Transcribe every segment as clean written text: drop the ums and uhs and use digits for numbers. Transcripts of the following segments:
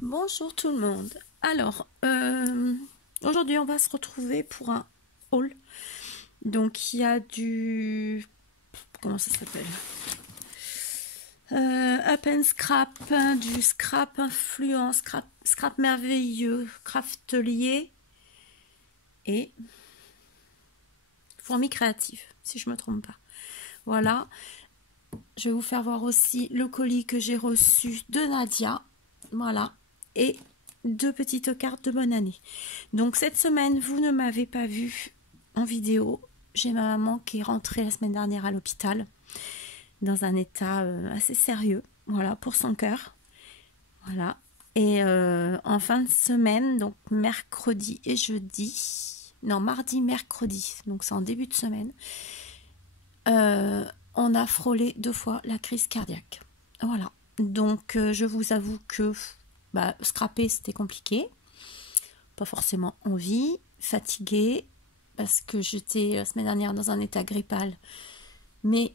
Bonjour tout le monde. Alors, aujourd'hui on va se retrouver pour un haul. Donc il y a du... Comment ça s'appelle? Up and Scrap, du scrap influent, scrap merveilleux, craftelier et fourmi créative, si je me trompe pas. Voilà. Je vais vous faire voir aussi le colis que j'ai reçu de Nadia. Voilà. Et deux petites cartes de bonne année. Donc cette semaine, vous ne m'avez pas vu en vidéo. J'ai ma maman qui est rentrée la semaine dernière à l'hôpital dans un état assez sérieux. Voilà, pour son cœur. Voilà. Et en fin de semaine, donc mercredi et jeudi, non, mardi, mercredi, donc c'est en début de semaine, on a frôlé 2 fois la crise cardiaque. Voilà. Donc, je vous avoue que scraper, c'était compliqué. Pas forcément envie, fatiguée, parce que j'étais la semaine dernière dans un état grippal. Mais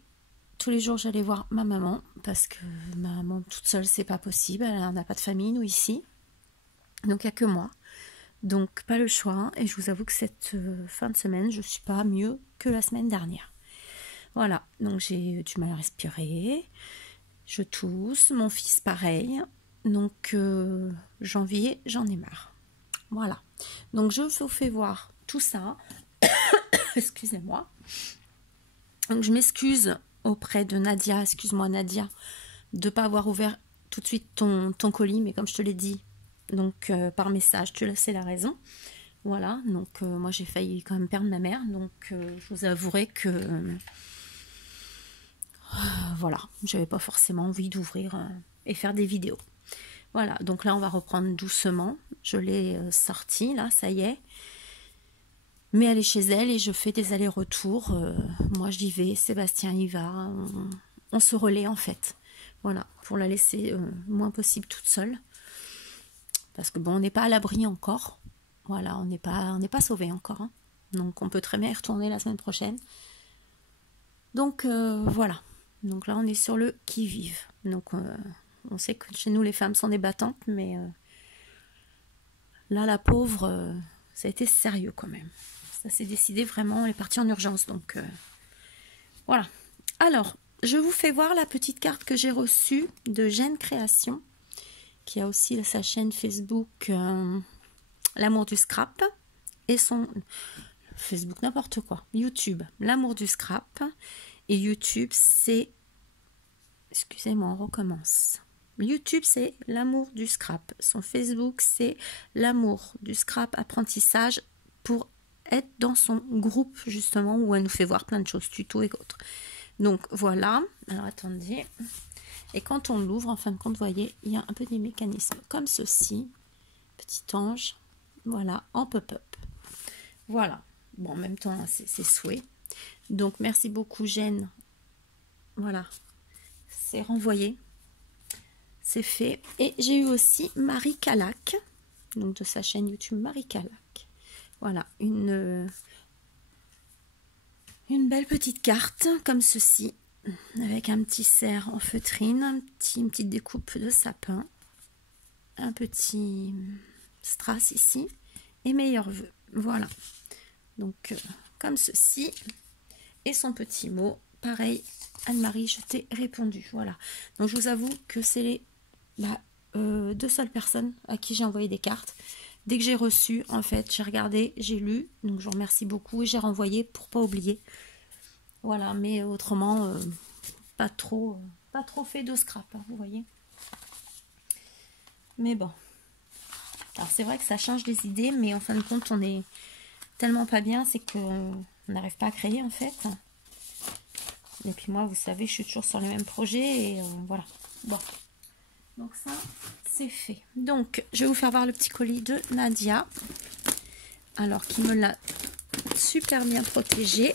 tous les jours, j'allais voir ma maman, parce que ma maman toute seule, c'est pas possible. Elle n'a pas de famille, nous, ici. Donc, il n'y a que moi. Donc, pas le choix. Et je vous avoue que cette fin de semaine, je ne suis pas mieux que la semaine dernière. Voilà, donc j'ai du mal à respirer, je tousse, mon fils pareil, donc janvier, j'en ai marre. Voilà, donc je vous fais voir tout ça, excusez-moi. Donc je m'excuse auprès de Nadia, excuse-moi Nadia, de ne pas avoir ouvert tout de suite ton colis, mais comme je te l'ai dit, donc par message, tu sais la raison. Voilà, donc moi j'ai failli quand même perdre ma mère, donc je vous avouerai que... voilà, j'avais pas forcément envie d'ouvrir et faire des vidéos. Voilà, donc là on va reprendre doucement. Je l'ai sortie, là, ça y est. Mais elle est chez elle et je fais des allers-retours. Moi j'y vais, Sébastien y va. On se relaie en fait. Voilà, pour la laisser le moins possible toute seule. Parce que bon, on n'est pas à l'abri encore. Voilà, on n'est pas sauvé encore. Hein. Donc on peut très bien y retourner la semaine prochaine. Donc voilà. Donc là, on est sur le qui-vive. Donc, on sait que chez nous, les femmes sont des battantes, mais là, la pauvre, ça a été sérieux quand même. Ça s'est décidé vraiment, elle est partie en urgence. Donc, voilà. Alors, je vous fais voir la petite carte que j'ai reçue de Jeanne Création, qui a aussi sa chaîne Facebook L'amour du scrap, et son Facebook, n'importe quoi, YouTube, L'amour du scrap. Et YouTube, c'est... Excusez-moi, on recommence. YouTube, c'est L'amour du scrap. Son Facebook, c'est L'amour du scrap apprentissage pour être dans son groupe, justement, où elle nous fait voir plein de choses, tutos et autres. Donc, voilà. Alors, attendez. Et quand on l'ouvre, en fin de compte, vous voyez, il y a un petit mécanisme comme ceci. Petit ange. Voilà, en pop-up. Voilà. Bon, en même temps, c'est souhait. Donc, merci beaucoup, Jeanne. Voilà, c'est renvoyé, c'est fait. Et j'ai eu aussi Marie Calac, donc de sa chaîne YouTube Marie Calac. Voilà, une belle petite carte comme ceci, avec un petit cerf en feutrine, une petite découpe de sapin, un petit strass ici, et meilleurs vœux. Voilà, donc comme ceci, et son petit mot, pareil. Anne-Marie, je t'ai répondu. Voilà. Donc, je vous avoue que c'est les 2 seules personnes à qui j'ai envoyé des cartes. Dès que j'ai reçu, en fait, j'ai regardé, j'ai lu. Donc, je vous remercie beaucoup et j'ai renvoyé pour pas oublier. Voilà. Mais autrement, pas trop fait de scrap, hein, vous voyez. Mais bon. Alors, c'est vrai que ça change les idées, mais en fin de compte, on est tellement pas bien, c'est qu'on n'arrive pas à créer, en fait. Et puis moi, vous savez, je suis toujours sur les mêmes projets et voilà. Bon, donc ça, c'est fait. Donc, je vais vous faire voir le petit colis de Nadia. Alors, qui me l'a super bien protégé.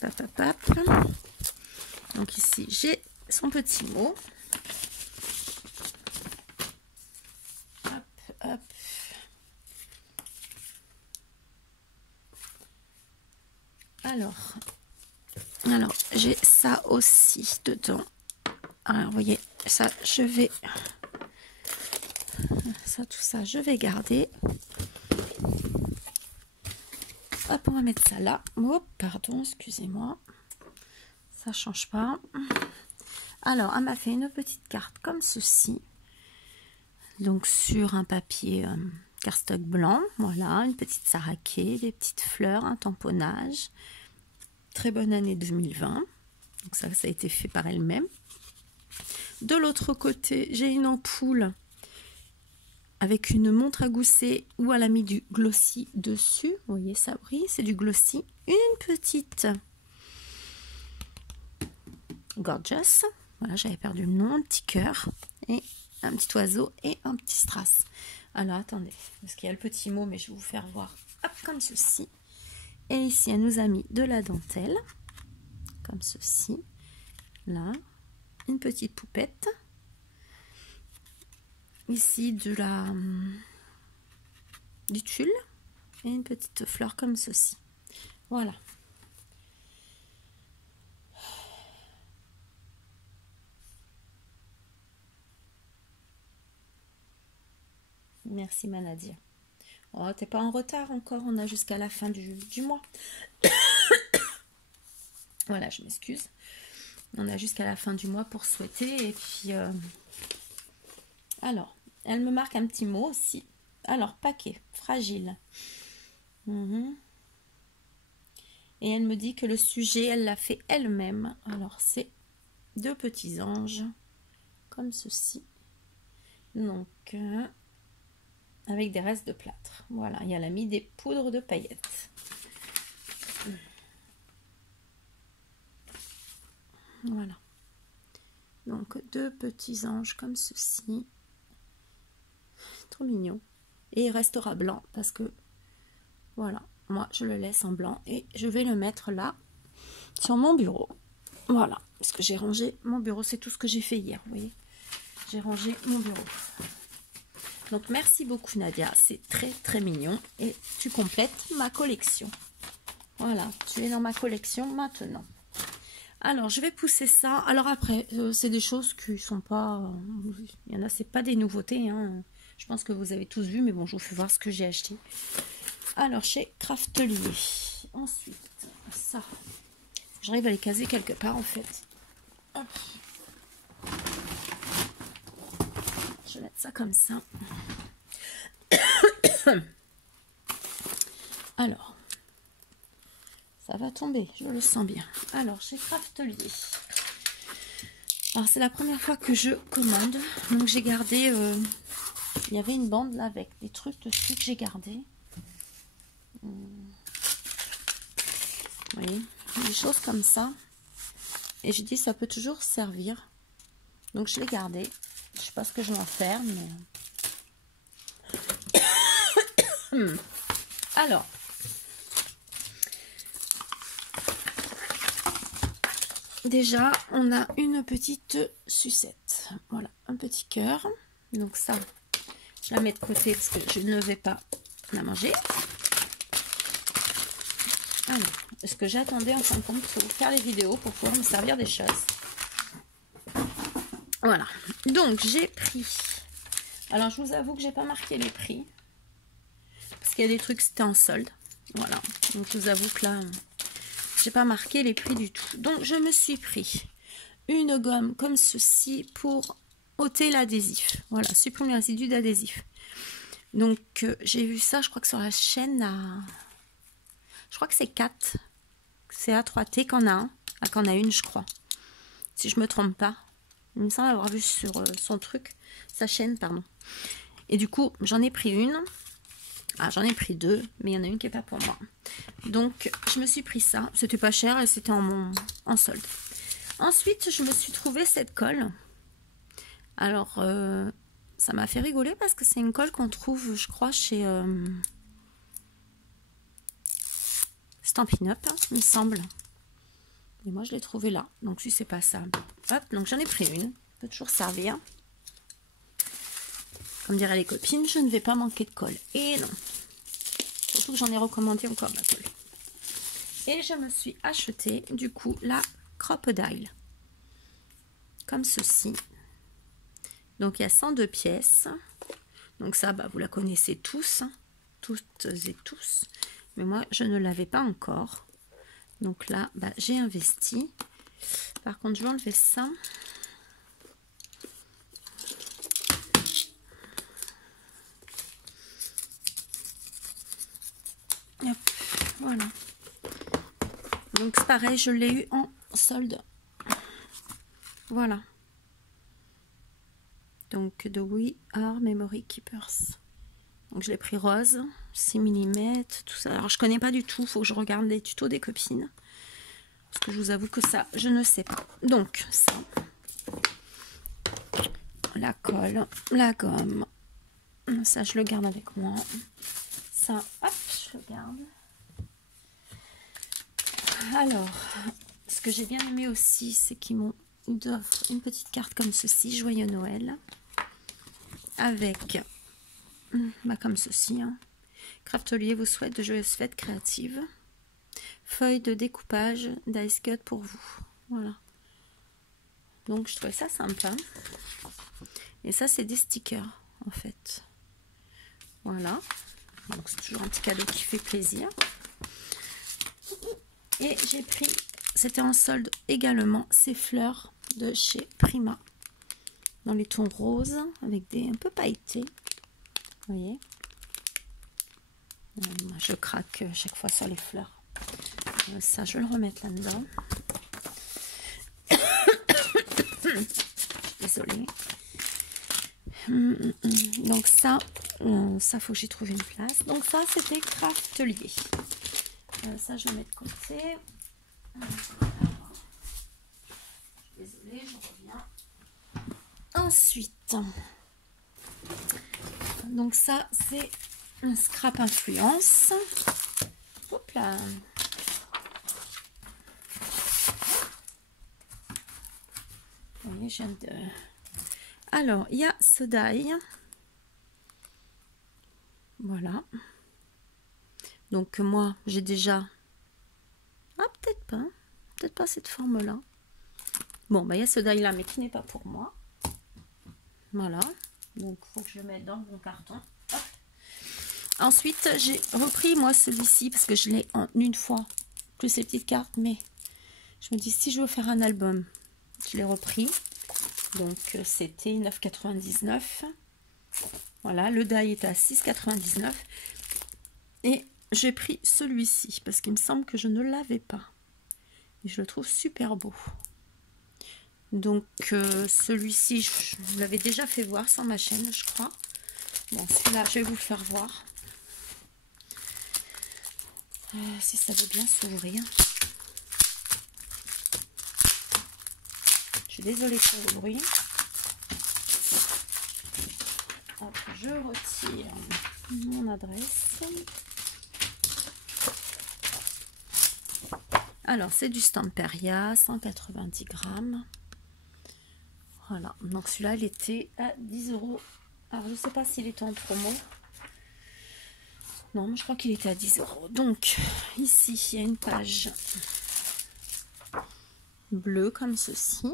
Pap, pap, pap. Donc ici, j'ai son petit mot. Hop, hop. Alors, j'ai ça aussi dedans. Alors, vous voyez, ça, je vais ça, je vais garder. Hop, on va mettre ça là. Oh, pardon, excusez-moi. Ça change pas. Alors, elle m'a fait une petite carte comme ceci. Donc, sur un papier cardstock blanc. Voilà, une petite saraké, des petites fleurs, un tamponnage. Très bonne année 2020. Donc, ça a été fait par elle-même. De l'autre côté, j'ai une ampoule avec une montre à gousset où elle a mis du glossy dessus. Vous voyez, ça brille, c'est du glossy. Une petite Gorgeous. Voilà, j'avais perdu le nom. Un petit cœur et un petit oiseau et un petit strass. Alors, attendez, parce qu'il y a le petit mot, mais je vais vous faire voir. Hop, comme ceci. Et ici, elle nous a mis de la dentelle. Comme ceci. Là. Une petite poupette. Ici du tulle et une petite fleur comme ceci. Voilà. Merci Manadia. Oh, t'es pas en retard encore, on a jusqu'à la fin du mois. Voilà, je m'excuse. On a jusqu'à la fin du mois pour souhaiter. Et puis, alors, elle me marque un petit mot aussi. Alors, paquet, fragile. Et elle me dit que le sujet, elle l'a fait elle-même. Alors, c'est 2 petits anges, comme ceci. Donc, avec des restes de plâtre. Voilà, et elle a mis des poudres de paillettes. Voilà. Donc, 2 petits anges comme ceci. Trop mignon. Et il restera blanc parce que, voilà, moi, je le laisse en blanc et je vais le mettre là, sur mon bureau. Voilà, parce que j'ai rangé mon bureau. C'est tout ce que j'ai fait hier, vous voyez. J'ai rangé mon bureau. Donc, merci beaucoup, Nadia. C'est très, très mignon. Et tu complètes ma collection. Voilà, tu es dans ma collection maintenant. Alors, je vais pousser ça. Alors après, c'est des choses qui sont pas... il y en a, c'est pas des nouveautés. Hein. Je pense que vous avez tous vu, mais bon, je vous fais voir ce que j'ai acheté. Alors, chez Craftelier. Ensuite, ça. J'arrive à les caser quelque part, en fait. Hop. Je vais mettre ça comme ça. Alors, ça va tomber, je le sens bien. Alors, chez Craftelier. Alors, c'est la première fois que je commande. Donc, j'ai gardé... il y avait une bande là avec des trucs dessus que j'ai gardé. Vous voyez, des choses comme ça. Et j'ai dit, ça peut toujours servir. Donc, je l'ai gardé. Je sais pas ce que je vais en faire, mais... Alors... Déjà, on a une petite sucette. Voilà, un petit cœur. Donc ça, je la mets de côté parce que je ne vais pas la manger. Alors, ce que j'attendais en fin de compte, c'est vous faire les vidéos pour pouvoir me servir des choses. Voilà. Donc, j'ai pris... Alors, je vous avoue que j'ai pas marqué les prix. Parce qu'il y a des trucs, c'était en solde. Voilà. Donc, je vous avoue que là... j'ai pas marqué les prix du tout. Donc, je me suis pris une gomme comme ceci pour ôter l'adhésif. Voilà, supprimer le résidu d'adhésif. Donc, j'ai vu ça, je crois que sur la chaîne à... Je crois que c'est 4. C'est A3T qu'on a un. Ah, qu'on a une, je crois. Si je me trompe pas. Il me semble avoir vu sur son truc, sa chaîne, pardon. Et du coup, j'en ai pris une. Ah, j'en ai pris 2, mais il y en a une qui n'est pas pour moi. Donc, je me suis pris ça. C'était pas cher et c'était en solde. Ensuite, je me suis trouvé cette colle. Alors, ça m'a fait rigoler parce que c'est une colle qu'on trouve, je crois, chez Stampin' Up, hein, il me semble. Et moi, je l'ai trouvée là. Donc, si c'est pas ça. Hop, donc j'en ai pris une. Peut toujours servir. Comme diraient les copines, je ne vais pas manquer de colle. Et non. Surtout que j'en ai recommandé encore de la colle. Et je me suis acheté, du coup, la Crocodile. Comme ceci. Donc, il y a 102 pièces. Donc ça, bah, vous la connaissez tous, hein, toutes et tous. Mais moi, je ne l'avais pas encore. Donc là, bah, j'ai investi. Par contre, je vais enlever ça. Hop, voilà. Donc c'est pareil, je l'ai eu en solde. Voilà. Donc de We Are Memory Keepers. Donc je l'ai pris rose, 6 mm, tout ça. Alors je connais pas du tout, il faut que je regarde les tutos des copines. Parce que je vous avoue que ça, je ne sais pas. Donc ça, la colle, la gomme. Ça, je le garde avec moi. Ça, hop, je le garde. Alors, ce que j'ai bien aimé aussi, c'est qu'ils m'ont offert une petite carte comme ceci, Joyeux Noël, avec, bah comme ceci, hein. Craftelier vous souhaite de joyeuses fêtes créatives. Feuille de découpage d'ice cut pour vous. Voilà. Donc je trouvais ça sympa. Et ça, c'est des stickers en fait. Voilà. Donc c'est toujours un petit cadeau qui fait plaisir. Et j'ai pris, c'était en solde également, ces fleurs de chez Prima. Dans les tons roses, avec des un peu pailletés. Vous voyez. Moi, je craque chaque fois sur les fleurs. Ça, je vais le remettre là-dedans. Désolée. Donc ça, faut que j'ai trouvé une place. Donc ça, c'était Craftelier. Ça, je vais mettre de côté. Désolée, je reviens. Ensuite, donc ça, c'est un scrap influence. Hop là. Vous voyez, je viens de... Alors, il y a ce die. Voilà. Donc moi, j'ai déjà... Ah, peut-être pas cette forme-là. Bon, bah, il y a ce die-là, mais qui n'est pas pour moi. Voilà. Donc, il faut que je le mette dans le bon carton. Hop. Ensuite, j'ai repris, moi, celui-ci, parce que je l'ai en une fois, plus les petites cartes, mais je me dis, si je veux faire un album, je l'ai repris. Donc, c'était 9,99 €. Voilà, le die était à 6,99 €. Et j'ai pris celui-ci parce qu'il me semble que je ne l'avais pas. Et je le trouve super beau. Donc celui-ci, je vous l'avais déjà fait voir sur ma chaîne, je crois. Bon, celui-là, je vais vous le faire voir. Si ça veut bien s'ouvrir. Je suis désolée pour le bruit. Hop, je retire mon adresse. Alors, c'est du Stamperia, 190 grammes. Voilà, donc celui-là, il était à 10 €. Alors, je ne sais pas s'il était en promo. Non, mais je crois qu'il était à 10 €. Donc, ici, il y a une page bleue comme ceci,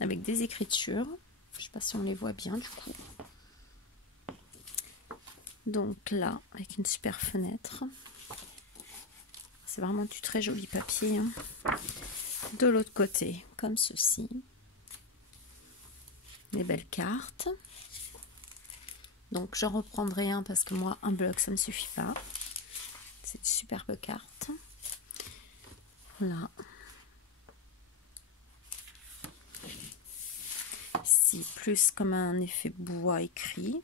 avec des écritures. Je ne sais pas si on les voit bien, du coup. Donc là, avec une super fenêtre. C'est vraiment du très joli papier. Hein. De l'autre côté, comme ceci. Des belles cartes. Donc j'en reprendrai un parce que moi, un bloc, ça ne me suffit pas. C'est une superbe carte. Là. Ici, plus comme un effet bois écrit.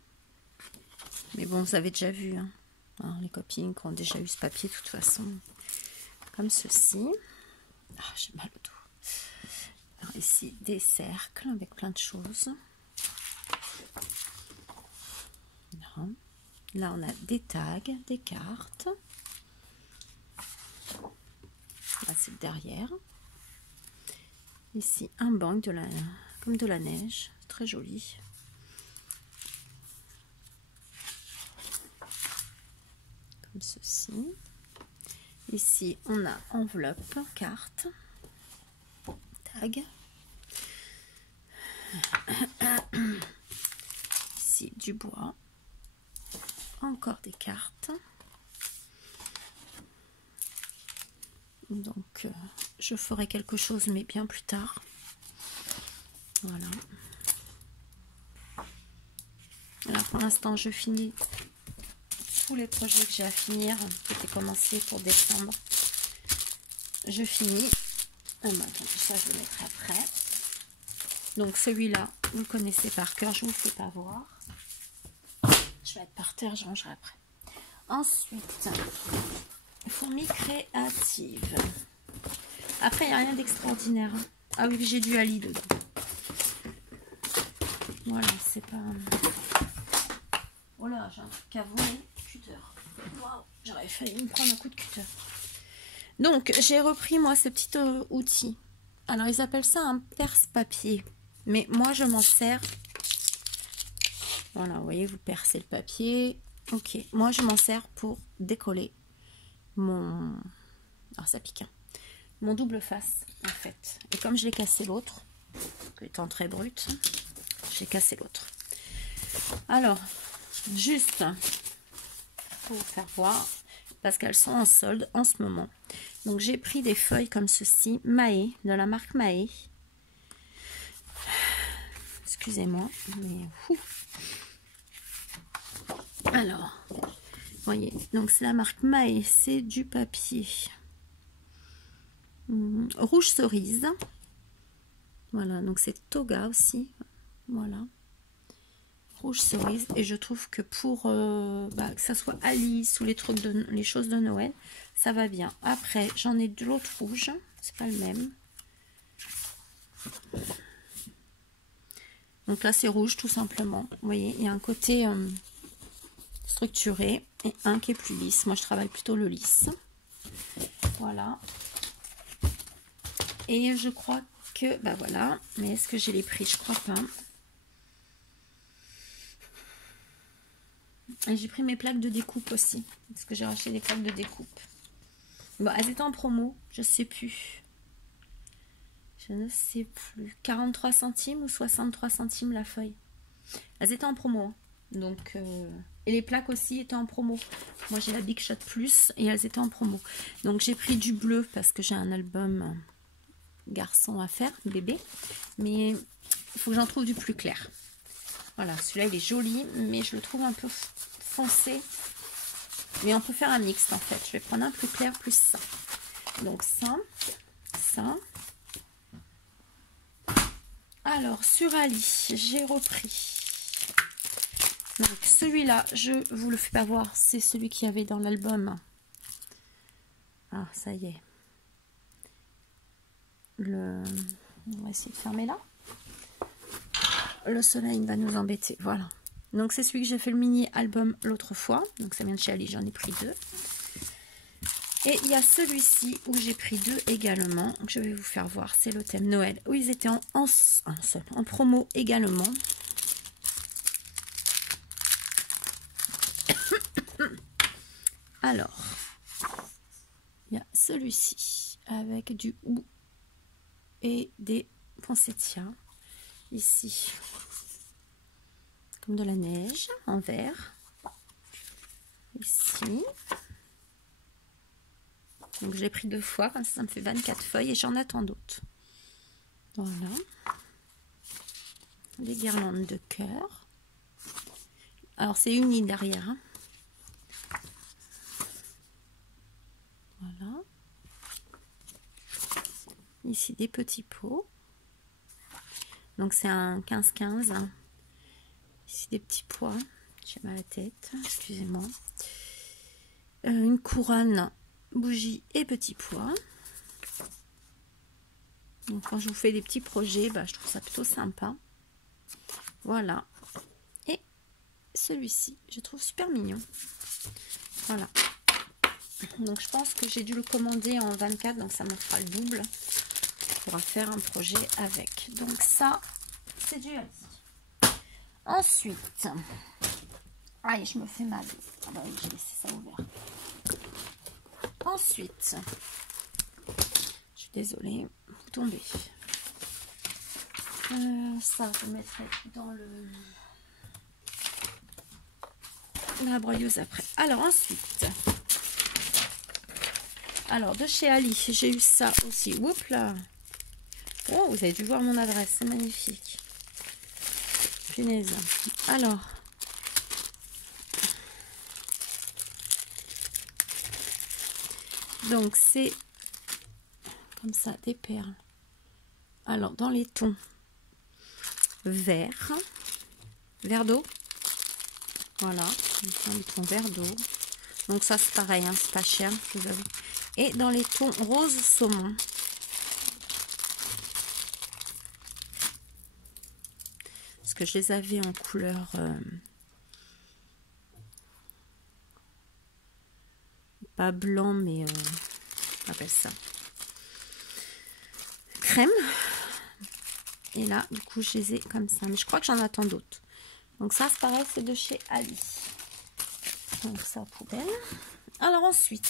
Mais bon, vous avez déjà vu. Hein. Alors, les copines qui ont déjà eu ce papier, de toute façon. Comme ceci. Ah, j'ai mal au dos. Alors ici, des cercles avec plein de choses. Là, on a des tags, des cartes. Là, c'est le derrière. Ici, un banc comme de la neige. Très joli. Comme ceci. Ici, on a enveloppe, carte, tag. Ici, du bois. encore des cartes. Donc je ferai quelque chose mais bien plus tard. Voilà. Là pour l'instant je finis tous les projets que j'ai à finir, qui étaient commencés pour décembre. Je finis. Oh, attends, ça je le mettrai après. Donc celui-là, vous le connaissez par cœur, je ne vous le fais pas voir. Je vais être par terre, je rangerai après. Ensuite, fourmi créative. Après, il n'y a rien d'extraordinaire. Ah oui, j'ai du Ali dedans. Voilà, c'est pas... Oh là, j'ai un truc à voler. Cutter. Waouh, j'aurais failli me prendre un coup de cutter. Donc, j'ai repris, moi, ce petit outil. Alors, ils appellent ça un perce-papier. Mais moi, je m'en sers. Voilà, vous voyez, vous percez le papier. Ok, moi, je m'en sers pour décoller mon... Alors, ça pique, hein. Mon double face, en fait. Et comme je l'ai cassé l'autre, étant très brute, j'ai cassé l'autre. Alors, juste pour vous faire voir, parce qu'elles sont en solde en ce moment. Donc, j'ai pris des feuilles comme ceci, Mahé, de la marque Mahé. Excusez-moi, mais... Alors, voyez, donc c'est la marque Mahé, c'est du papier rouge cerise. Voilà, donc c'est Toga aussi. Voilà, rouge cerise. Et je trouve que pour que ça soit Alice ou les trucs les choses de Noël, ça va bien. Après, j'en ai de l'autre rouge, c'est pas le même. Donc là, c'est rouge tout simplement. Vous voyez, il y a un côté structuré et un qui est plus lisse. Moi, je travaille plutôt le lisse. Voilà. Et je crois que, bah voilà, mais est-ce que j'ai les prix? Je crois pas. Et j'ai pris mes plaques de découpe aussi, parce que j'ai racheté des plaques de découpe. Bon, elles étaient en promo, je sais plus. Je ne sais plus. 43 centimes ou 63 centimes la feuille. Elles étaient en promo, hein. Donc, et les plaques aussi étaient en promo. Moi, j'ai la Big Shot Plus et elles étaient en promo. Donc, j'ai pris du bleu parce que j'ai un album garçon à faire, bébé. Mais il faut que j'en trouve du plus clair. Voilà, celui-là, il est joli, mais je le trouve un peu foncé. Mais on peut faire un mixte, en fait. Je vais prendre un plus clair, plus ça. Donc, ça. Alors, sur Ali, j'ai repris. Donc celui-là, je vous le fais pas voir, c'est celui qu'il y avait dans l'album. Ah, ça y est. On va essayer de fermer là. Le soleil va nous embêter, voilà. Donc c'est celui que j'ai fait le mini album l'autre fois. Donc ça vient de chez Ali, j'en ai pris 2. Et il y a celui-ci où j'ai pris 2 également. Donc je vais vous faire voir, c'est le thème Noël. Où ils étaient en promo également. Alors, il y a celui-ci avec du ou et des poinsettias. Ici, comme de la neige en vert. Ici. Donc, je l'ai pris 2 fois, comme ça me fait 24 feuilles et j'en attends d'autres. Voilà. Des guirlandes de cœur. Alors, c'est uni derrière, hein. Voilà. Ici, des petits pots. Donc, c'est un 15-15. Hein. Ici, des petits pois. J'ai mal à la tête. Excusez-moi. Une couronne, bougie et petits pois. Donc, quand je vous fais des petits projets, bah, je trouve ça plutôt sympa. Voilà. Et celui-ci, je trouve super mignon. Voilà. Donc, je pense que j'ai dû le commander en 24, donc ça me fera le double. On pourra faire un projet avec. Donc, ça, c'est du Ali. Ensuite, aïe, je me fais mal. Ah bah oui, j'ai laissé ça ouvert. Ensuite, je suis désolée, vous tombez. Ça, je mettrai dans le... la broyeuse après. Alors ensuite, alors de chez Ali, j'ai eu ça aussi. Oups là. Oh, vous avez dû voir mon adresse, c'est magnifique. Punaise. Alors, donc c'est comme ça, des perles. Alors dans les tons vert d'eau. Voilà, les tons vert d'eau. Donc ça c'est pareil, hein, c'est pas cher, je vous avoue. Et dans les tons rose saumon. Parce que je les avais en couleur pas blanc, mais on appelle ça crème. Et là, du coup, je les ai comme ça. Mais je crois que j'en attends d'autres. Donc ça, c'est pareil, c'est de chez Ali. Donc ça, poubelle. Alors ensuite,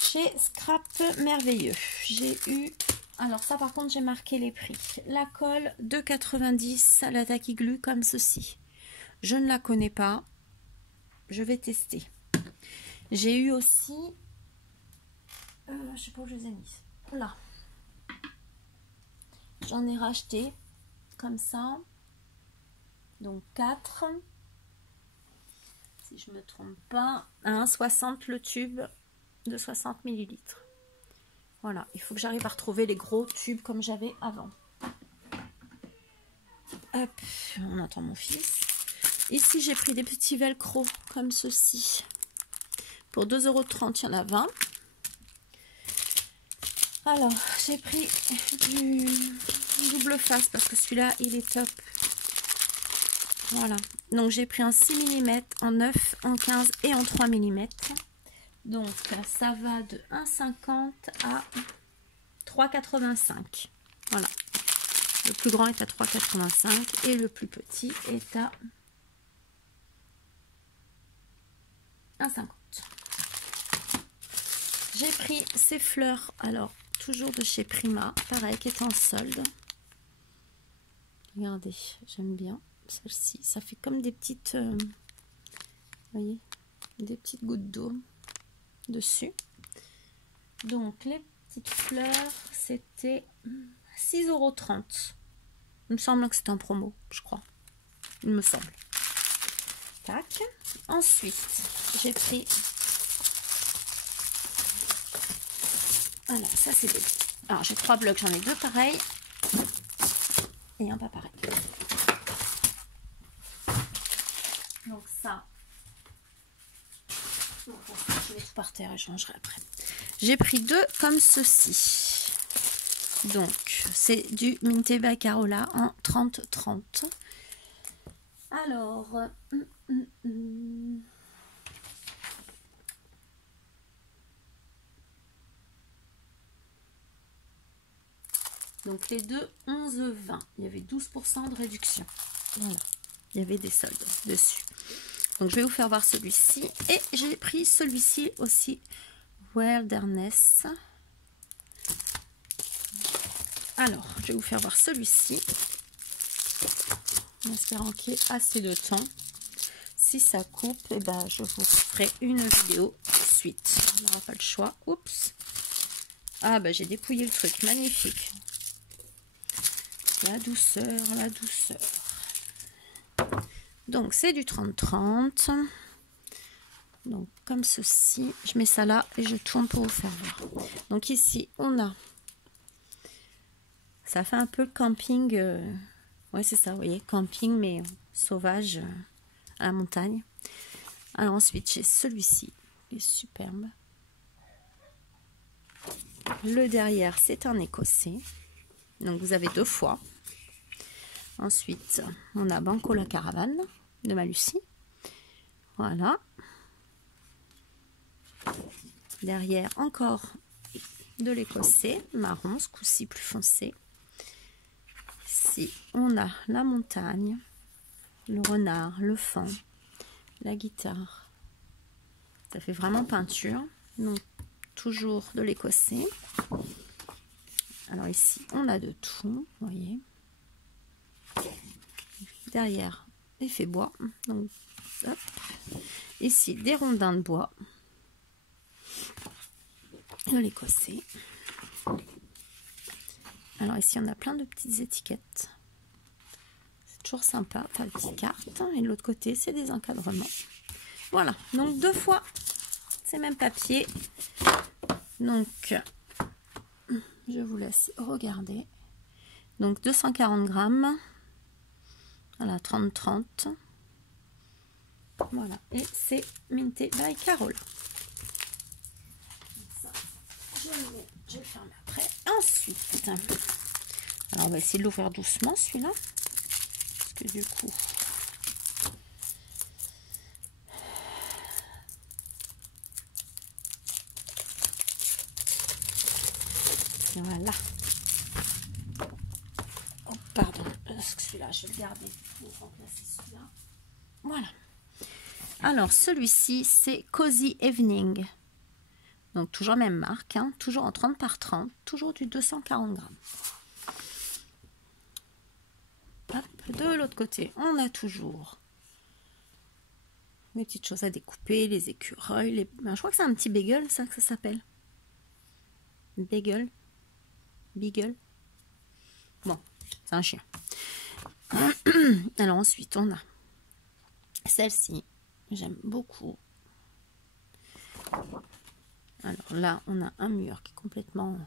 chez Scrap Merveilleux, j'ai eu... Alors ça, par contre, j'ai marqué les prix. La colle 2,90 à la Tacky Glue comme ceci. Je ne la connais pas. Je vais tester. J'ai eu aussi... je sais pas où je les ai mises. Là. J'en ai racheté comme ça. Donc 4. Si je me trompe pas. 1,60 le tube de 60 ml. Voilà. Il faut que j'arrive à retrouver les gros tubes comme j'avais avant. Hop. On entend mon fils. Ici, j'ai pris des petits velcro comme ceci. Pour 2,30 €, il y en a 20. Alors, j'ai pris du double face parce que celui-là, il est top. Voilà. Donc, j'ai pris en 6 mm, en 9, en 15 et en 3 mm. Donc, ça va de 1,50 à 3,85. Voilà. Le plus grand est à 3,85 et le plus petit est à 1,50. J'ai pris ces fleurs, alors toujours de chez Prima, pareil, qui est en solde. Regardez, j'aime bien celle-ci. Ça fait comme des petites, vous voyez, des petites gouttes d'eau dessus. Donc les petites fleurs, c'était 6,30 €. Il me semble que c'était en promo, je crois. Il me semble. Tac. Ensuite, j'ai pris... Alors, ça c'est des... Alors, j'ai 3 blocs, j'en ai 2 pareils. Et un pas pareil. Donc ça... je mets tout par terre et je changerai après. J'ai pris 2 comme ceci. Donc, c'est du Minté by Carola en 30-30. Alors... Donc les deux 11,20. Il y avait 12% de réduction. Voilà. Il y avait des soldes dessus. Donc je vais vous faire voir celui-ci. Et j'ai pris celui-ci aussi. Wilderness. Alors, je vais vous faire voir celui-ci. En espérant qu'il y ait assez de temps. Si ça coupe, eh ben, je vous ferai une vidéo suite. On n'aura pas le choix. Oups. Ah ben j'ai dépouillé le truc. Magnifique. La douceur, la douceur. Donc, c'est du 30-30. Donc, comme ceci. Je mets ça là et je tourne pour vous faire voir. Donc, ici, on a... Ça fait un peu camping. Ouais, c'est ça, vous voyez. Camping, mais sauvage à la montagne. Alors, ensuite, j'ai celui-ci. Il est superbe. Le derrière, c'est un écossais. Donc, vous avez 2 fois. Ensuite, on a Banco la Caravane de Malucie. Voilà. Derrière, encore de l'écossais, marron, ce coup-ci plus foncé. Ici, on a la montagne, le renard, le faon, la guitare. Ça fait vraiment peinture. Donc, toujours de l'écossais. Alors ici, on a de tout, vous voyez. Derrière, effet bois. Donc, Hop. Ici, des rondins de bois. De l'écossais. Alors ici, on a plein de petites étiquettes. C'est toujours sympa, enfin des petites cartes. Et de l'autre côté, c'est des encadrements. Voilà, donc 2 fois ces mêmes papiers. Donc, je vous laisse regarder. Donc 240 grammes. Voilà, 30-30. Voilà, et c'est Minté by Carole. Ça, je vais le fermer après. Ensuite, alors on va essayer de l'ouvrir doucement celui-là. Parce que du coup... Voilà. Oh, pardon. Celui-là, je vais le garder pour remplacer celui-là. Voilà. Alors, celui-ci, c'est Cozy Evening. Donc, toujours même marque. Hein, toujours en 30 par 30. Toujours du 240 grammes. Hop, de l'autre côté, on a toujours les petites choses à découper, les écureuils. Les... Ben, je crois que c'est un petit bagel, ça, que ça s'appelle. Bagel. Beagle. Bon, c'est un chien. Alors ensuite, on a celle-ci. J'aime beaucoup. Alors là, on a un mur qui est complètement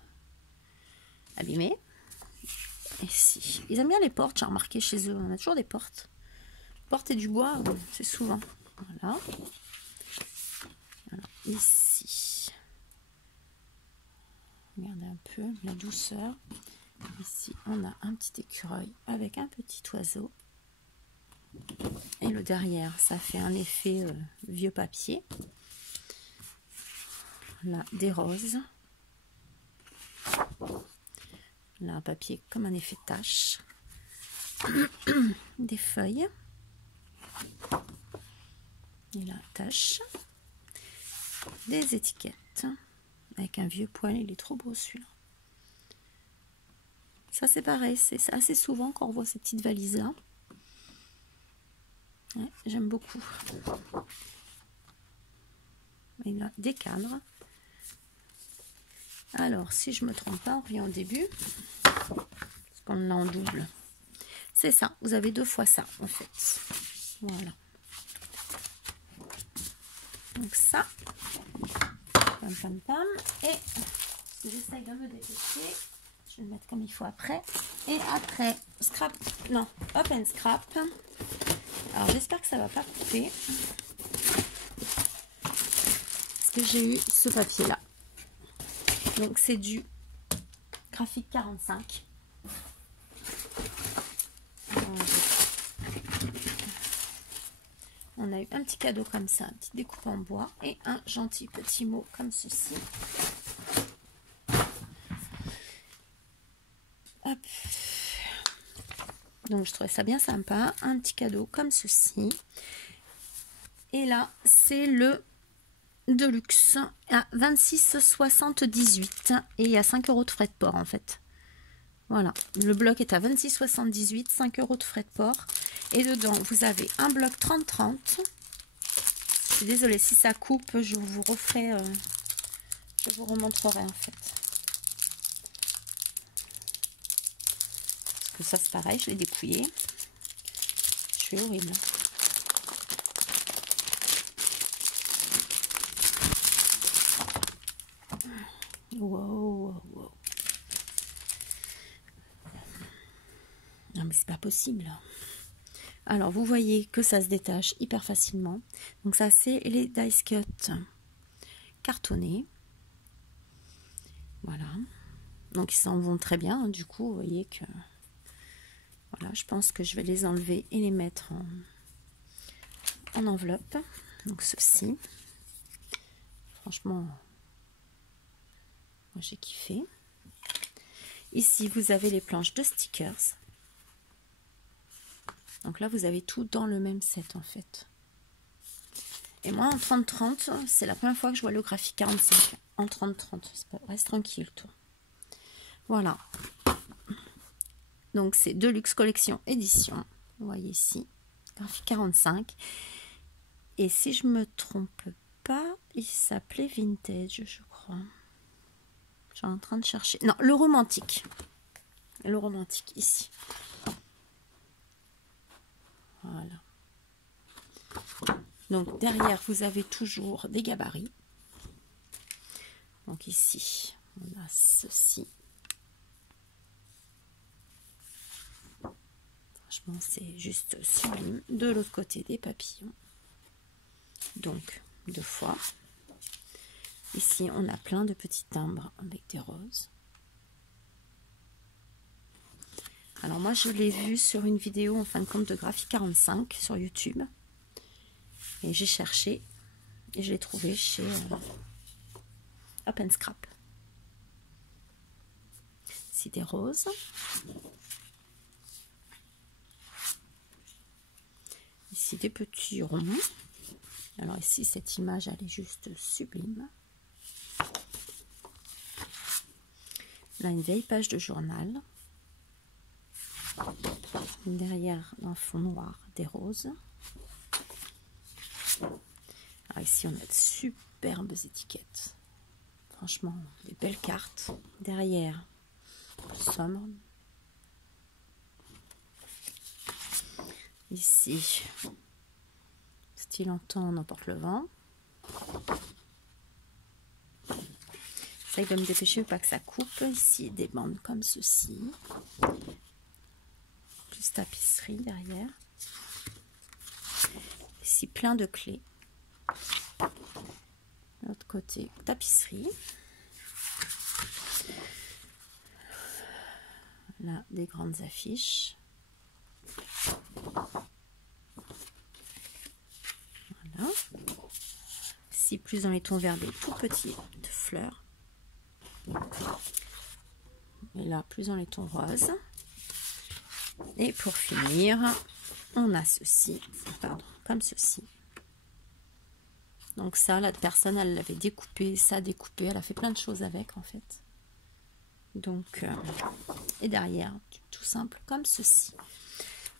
abîmé. Ici, ils aiment bien les portes. J'ai remarqué chez eux, on a toujours des portes. Porte et du bois, c'est souvent. Voilà. Alors, ici. Regardez un peu la douceur. Ici, on a un petit écureuil avec un petit oiseau. Et le derrière, ça fait un effet vieux papier. Là, des roses. Là, un papier comme un effet tache. Des feuilles. Et la tache. Des étiquettes. Avec un vieux poil, il est trop beau celui-là. Ça c'est pareil, c'est assez souvent qu'on revoit ces petites valises là. Ouais, j'aime beaucoup. Et là, des cadres. Alors, si je me trompe pas, on revient au début. Parce qu'on l'a en double. C'est ça, vous avez 2 fois ça en fait. Voilà. Donc ça. Pam pam pam. Et j'essaye de me dépêcher. Je vais le mettre comme il faut après. Et après, scrap, non, open scrap. Alors j'espère que ça va pas couper. Parce que j'ai eu ce papier là. Donc c'est du graphique 45. On a eu un petit cadeau comme ça, un petit découpe en bois et un gentil petit mot comme ceci. Hop. Donc je trouvais ça bien sympa, un petit cadeau comme ceci. Et là c'est le Deluxe à 26,78 et il y a 5 € de frais de port en fait. Voilà, le bloc est à 26,78, 5 € de frais de port. Et dedans vous avez un bloc 30-30. Je suis désolée si ça coupe, je vous referai, je vous remontrerai en fait. Parce que ça c'est pareil, je l'ai dépouillé. Je suis horrible. Wow, wow. Non mais c'est pas possible. Alors vous voyez que ça se détache hyper facilement. Donc ça c'est les dice cut cartonnés. Voilà. Donc ils s'en vont très bien. Du coup vous voyez que voilà, je pense que je vais les enlever et les mettre en enveloppe. Donc ceci. Franchement, moi j'ai kiffé. Ici vous avez les planches de stickers. Donc là vous avez tout dans le même set en fait. Et moi en 30-30, c'est la première fois que je vois le graphique 45 en 30-30. Reste tranquille toi. Voilà. Donc c'est Deluxe Collection Édition. Vous voyez ici, graphique 45. Et si je me trompe pas, il s'appelait Vintage, je crois. Je suis en train de chercher. Non, le romantique. Le romantique, ici. Voilà. Donc, derrière, vous avez toujours des gabarits. Donc, ici, on a ceci. Franchement, c'est juste sublime. De l'autre côté, des papillons. Donc, 2 fois. Ici, on a plein de petits timbres avec des roses. Alors, moi, je l'ai vu sur une vidéo, en fin de compte, de Graphie 45 sur YouTube. Et j'ai cherché et je l'ai trouvé chez Open Scrap. Ici, des roses. Ici, des petits ronds. Alors ici, cette image, elle est juste sublime. Là, une vieille page de journal. Derrière, un fond noir, des roses. Alors ici, on a de superbes étiquettes. Franchement, des belles cartes. Derrière, sombre. Ici, style en temps, on emporte le vent. J'essaie de me dépêcher pour pas que ça coupe. Ici, des bandes comme ceci. Plus tapisserie derrière. Ici, plein de clés. De l'autre côté, tapisserie. Là, des grandes affiches. Voilà. Ici, plus dans les tons verts, des tout petits de fleurs. Et là, plus dans les tons roses. Et pour finir, on a ceci, pardon, comme ceci. Donc ça, la personne, elle l'avait découpé, ça découpé, elle a fait plein de choses avec en fait. Donc, et derrière, tout simple, comme ceci.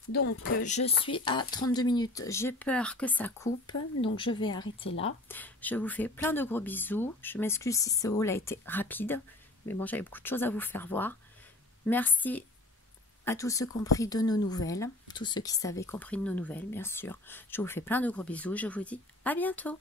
Donc, je suis à 32 minutes. J'ai peur que ça coupe, donc je vais arrêter là. Je vous fais plein de gros bisous. Je m'excuse si ce haul a été rapide, mais bon, j'avais beaucoup de choses à vous faire voir. Merci à tous ceux compris de nos nouvelles, tous ceux qui savaient compris de nos nouvelles, bien sûr. Je vous fais plein de gros bisous. Je vous dis à bientôt.